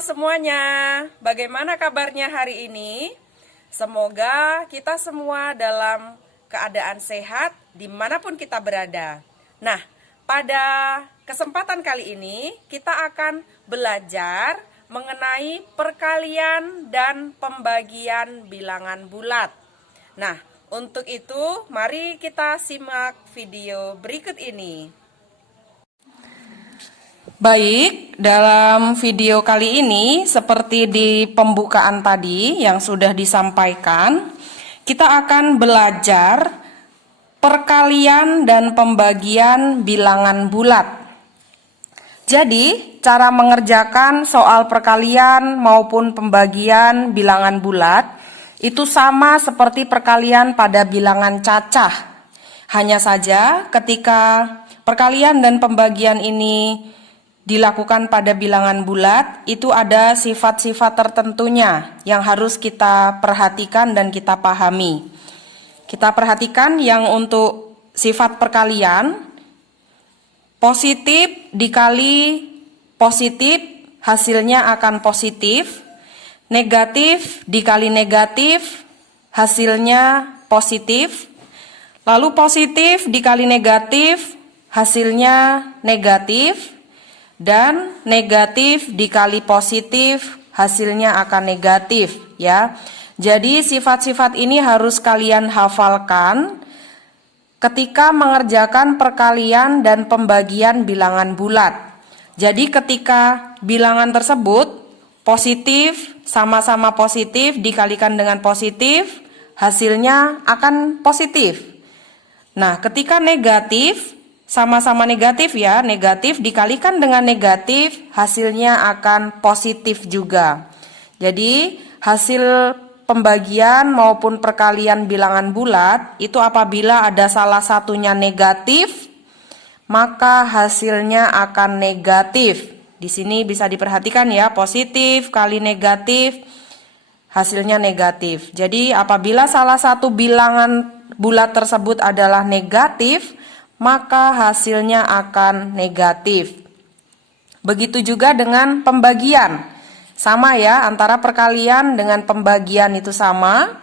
semuanya, bagaimana kabarnya hari ini? Semoga kita semua dalam keadaan sehat dimanapun kita berada. Nah, pada kesempatan kali ini kita akan belajar mengenai perkalian dan pembagian bilangan bulat. Nah, untuk itu mari kita simak video berikut ini. Baik, dalam video kali ini seperti di pembukaan tadi yang sudah disampaikan, kita akan belajar perkalian dan pembagian bilangan bulat. Jadi, cara mengerjakan soal perkalian maupun pembagian bilangan bulat itu sama seperti perkalian pada bilangan cacah. Hanya saja ketika perkalian dan pembagian ini dilakukan pada bilangan bulat, itu ada sifat-sifat tertentunya yang harus kita perhatikan dan kita pahami. Kita perhatikan yang untuk sifat perkalian, positif dikali positif hasilnya akan positif, negatif dikali negatif hasilnya positif, lalu positif dikali negatif hasilnya negatif, dan negatif dikali positif hasilnya akan negatif ya. Jadi sifat-sifat ini harus kalian hafalkan ketika mengerjakan perkalian dan pembagian bilangan bulat. Jadi ketika bilangan tersebut positif sama-sama positif dikalikan dengan positif, hasilnya akan positif. Nah, ketika negatif sama-sama negatif ya, negatif dikalikan dengan negatif, hasilnya akan positif juga. Jadi, hasil pembagian maupun perkalian bilangan bulat, itu apabila ada salah satunya negatif, maka hasilnya akan negatif. Di sini bisa diperhatikan ya, positif kali negatif, hasilnya negatif. Jadi, apabila salah satu bilangan bulat tersebut adalah negatif, maka hasilnya akan negatif. Begitu juga dengan pembagian. Sama ya, antara perkalian dengan pembagian itu sama.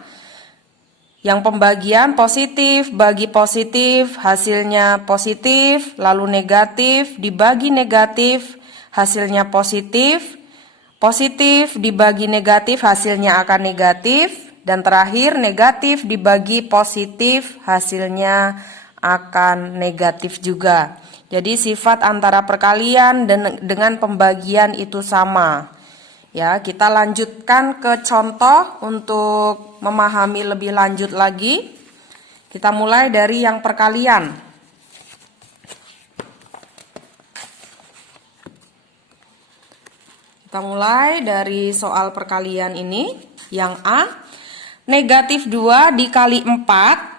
Yang pembagian positif bagi positif, hasilnya positif, lalu negatif dibagi negatif, hasilnya positif. Positif dibagi negatif, hasilnya akan negatif. Dan terakhir, negatif dibagi positif, hasilnya akan negatif juga. Jadi sifat antara perkalian dengan pembagian itu sama. Ya, kita lanjutkan ke contoh untuk memahami lebih lanjut lagi. Kita mulai dari yang perkalian. Kita mulai dari soal perkalian ini. Yang A, negatif 2 dikali 4.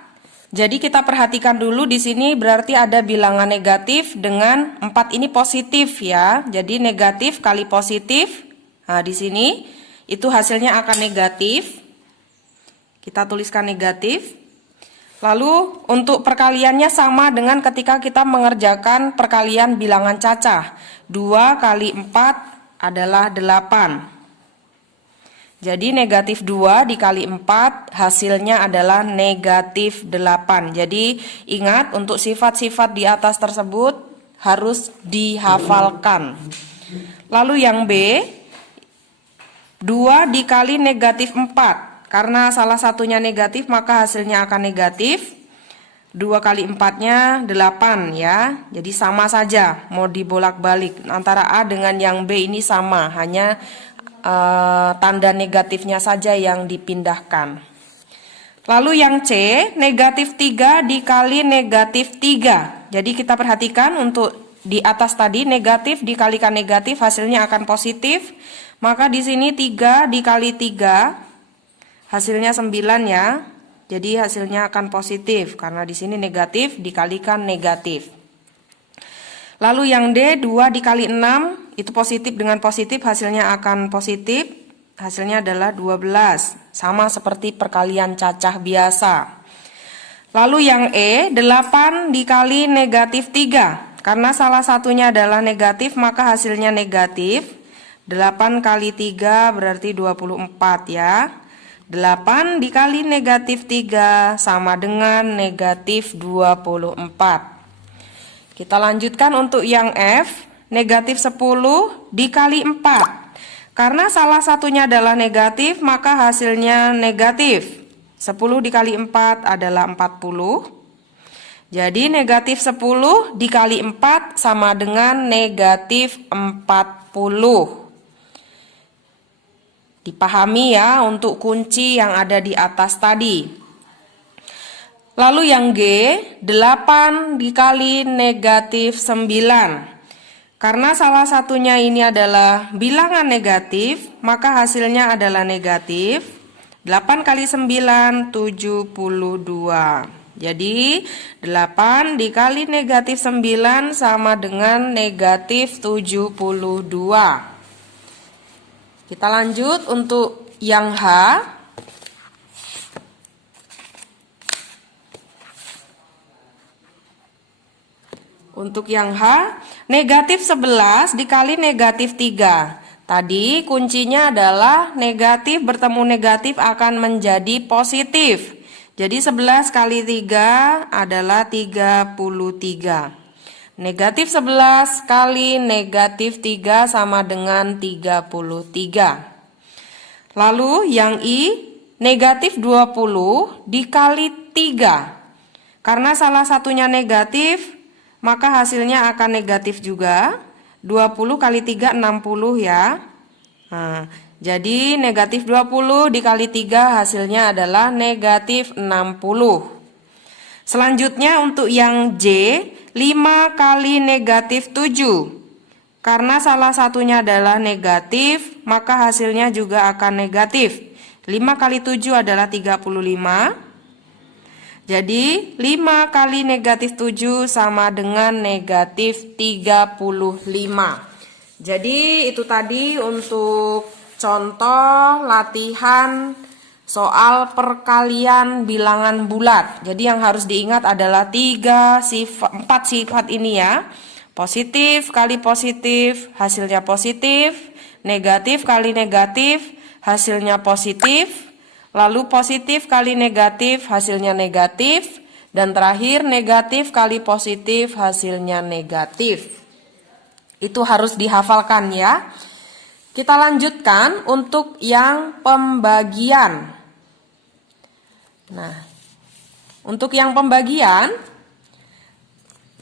Jadi kita perhatikan dulu di sini berarti ada bilangan negatif dengan 4 ini positif ya. Jadi negatif kali positif. Nah, di sini itu hasilnya akan negatif. Kita tuliskan negatif. Lalu untuk perkaliannya sama dengan ketika kita mengerjakan perkalian bilangan cacah. 2 kali 4 adalah 8. Jadi negatif 2 dikali 4 hasilnya adalah negatif 8. Jadi ingat untuk sifat-sifat di atas tersebut harus dihafalkan. Lalu yang B, 2 dikali negatif 4. Karena salah satunya negatif maka hasilnya akan negatif. 2 kali 4-nya 8 ya. Jadi sama saja mau dibolak-balik. Antara A dengan yang B ini sama, hanya tanda negatifnya saja yang dipindahkan. Lalu yang C, negatif 3 dikali negatif 3. Jadi kita perhatikan untuk di atas tadi negatif dikalikan negatif hasilnya akan positif. Maka di sini 3 dikali 3 hasilnya 9 ya. Jadi hasilnya akan positif karena di sini negatif dikalikan negatif. Lalu yang D, 2 dikali 6, itu positif dengan positif, hasilnya akan positif. Hasilnya adalah 12, sama seperti perkalian cacah biasa. Lalu yang E, 8 dikali negatif 3. Karena salah satunya adalah negatif, maka hasilnya negatif. 8 kali 3 berarti 24 ya. 8 dikali negatif 3 sama dengan negatif 24. Kita lanjutkan untuk yang F. Negatif 10 dikali 4. Karena salah satunya adalah negatif, maka hasilnya negatif. 10 dikali 4 adalah 40. Jadi negatif 10 dikali 4 sama dengan negatif 40. Dipahami ya untuk kunci yang ada di atas tadi. Lalu yang G, 8 dikali negatif 9. Karena salah satunya ini adalah bilangan negatif, maka hasilnya adalah negatif. 8 kali 9, 72. Jadi 8 dikali negatif 9 sama dengan negatif 72. Kita lanjut untuk yang H. Untuk yang H, negatif 11 dikali negatif 3. Tadi kuncinya adalah negatif bertemu negatif akan menjadi positif. Jadi 11 kali 3 adalah 33. Negatif 11 kali negatif 3 sama dengan 33. Lalu yang I, negatif 20 dikali 3. Karena salah satunya negatif, maka hasilnya akan negatif juga. 20 kali 3, 60 ya. Nah, jadi negatif 20 dikali 3 hasilnya adalah negatif 60. Selanjutnya untuk yang J, 5 kali negatif 7. Karena salah satunya adalah negatif, maka hasilnya juga akan negatif. 5 kali 7 adalah 35. Jadi 5 kali negatif 7 sama dengan negatif 35. Jadi itu tadi untuk contoh latihan soal perkalian bilangan bulat. Jadi yang harus diingat adalah 4 sifat ini ya. Positif kali positif, hasilnya positif. Negatif kali negatif, hasilnya positif. Lalu positif kali negatif, hasilnya negatif. Dan terakhir negatif kali positif, hasilnya negatif. Itu harus dihafalkan ya. Kita lanjutkan untuk yang pembagian. Nah, untuk yang pembagian,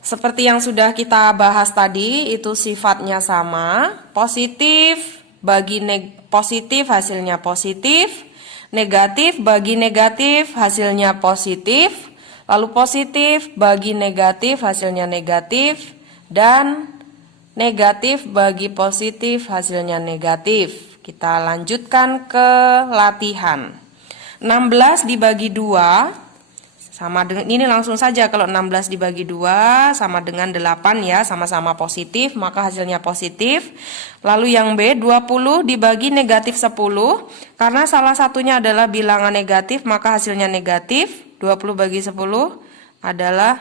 seperti yang sudah kita bahas tadi, itu sifatnya sama. Positif bagi positif, hasilnya positif. Negatif bagi negatif, hasilnya positif. Lalu positif bagi negatif, hasilnya negatif. Dan negatif bagi positif, hasilnya negatif. Kita lanjutkan ke latihan. 16 dibagi 2 sama dengan, ini langsung saja, kalau 16 dibagi 2 sama dengan 8 ya, sama-sama positif, maka hasilnya positif. Lalu yang B, 20 dibagi negatif 10. Karena salah satunya adalah bilangan negatif, maka hasilnya negatif. 20 bagi 10 adalah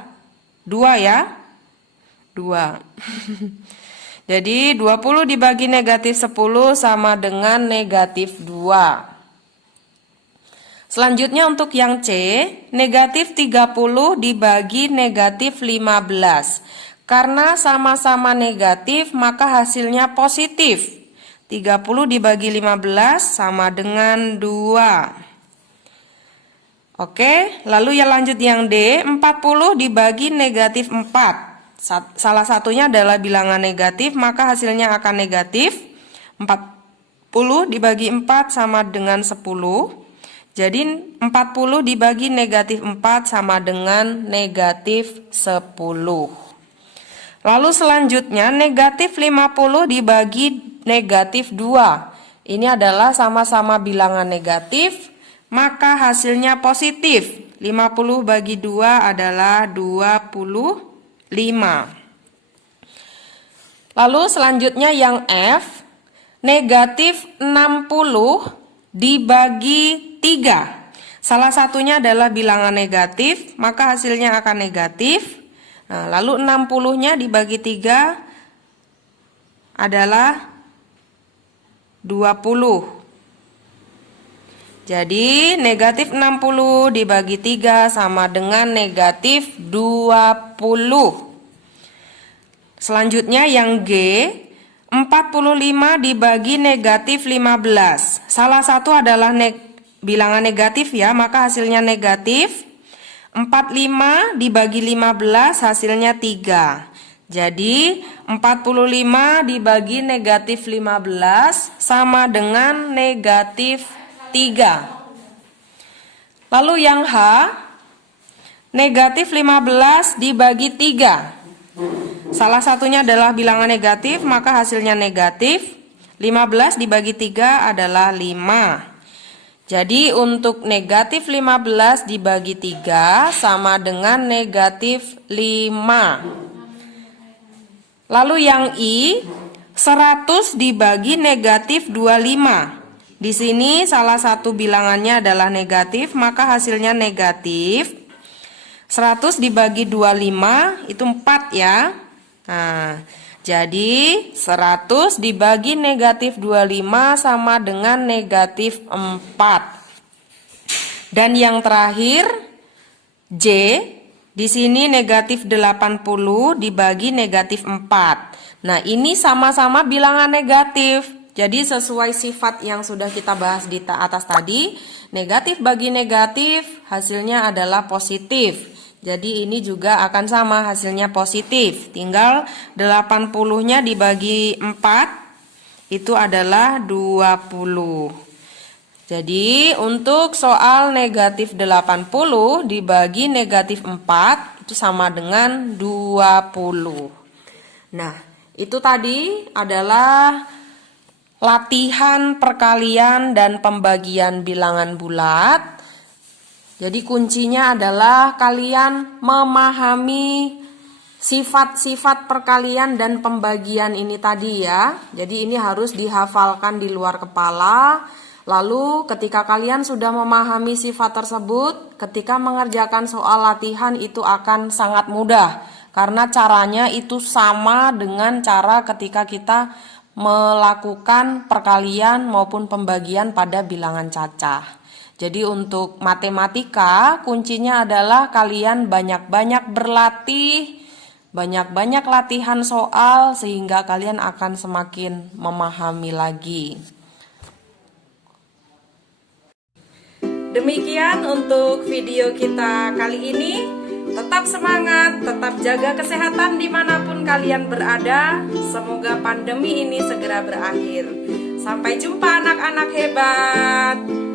2 ya. 2. Jadi 20 dibagi negatif 10 sama dengan negatif 2. Selanjutnya untuk yang C, negatif 30 dibagi negatif 15. Karena sama-sama negatif, maka hasilnya positif. 30 dibagi 15 sama dengan 2. Oke, lalu yang lanjut yang D, 40 dibagi negatif 4. Salah satunya adalah bilangan negatif, maka hasilnya akan negatif. 40 dibagi 4 sama dengan 10. Jadi 40 dibagi negatif 4 sama dengan negatif 10. Lalu selanjutnya negatif 50 dibagi negatif 2. Ini adalah sama-sama bilangan negatif, maka hasilnya positif. 50 bagi 2 adalah 25. Lalu selanjutnya yang F, negatif 60 dibagi 3. Salah satunya adalah bilangan negatif, maka hasilnya akan negatif. Nah, lalu 60-nya dibagi 3 adalah 20. Jadi negatif 60 dibagi 3 sama dengan negatif 20. Selanjutnya yang G, 45 dibagi negatif 15. Salah satu adalah bilangan negatif ya, maka hasilnya negatif. 45 dibagi 15 hasilnya 3. Jadi 45 dibagi negatif 15 sama dengan negatif 3. Lalu yang H, negatif 15 dibagi 3. Salah satunya adalah bilangan negatif, maka hasilnya negatif. 15 dibagi 3 adalah 5. Jadi untuk negatif 15 dibagi 3 sama dengan negatif 5. Lalu yang I, 100 dibagi negatif 25. Di sini salah satu bilangannya adalah negatif, maka hasilnya negatif. 100 dibagi 25 itu 4 ya. Nah, jadi 100 dibagi negatif 25 sama dengan negatif 4. Dan yang terakhir J, di sini negatif 80 dibagi negatif 4. Nah, ini sama-sama bilangan negatif. Jadi sesuai sifat yang sudah kita bahas di atas tadi, negatif bagi negatif hasilnya adalah positif. Jadi ini juga akan sama hasilnya positif. Tinggal 80-nya dibagi 4 itu adalah 20. Jadi untuk soal negatif 80 dibagi negatif 4 itu sama dengan 20. Nah, itu tadi adalah latihan perkalian dan pembagian bilangan bulat. Jadi kuncinya adalah kalian memahami sifat-sifat perkalian dan pembagian ini tadi ya. Jadi ini harus dihafalkan di luar kepala. Lalu ketika kalian sudah memahami sifat tersebut, ketika mengerjakan soal latihan itu akan sangat mudah. Karena caranya itu sama dengan cara ketika kita melakukan perkalian maupun pembagian pada bilangan cacah. Jadi untuk matematika kuncinya adalah kalian banyak-banyak berlatih, banyak-banyak latihan soal sehingga kalian akan semakin memahami lagi. Demikian untuk video kita kali ini. Tetap semangat, tetap jaga kesehatan dimanapun kalian berada. Semoga pandemi ini segera berakhir. Sampai jumpa anak-anak hebat.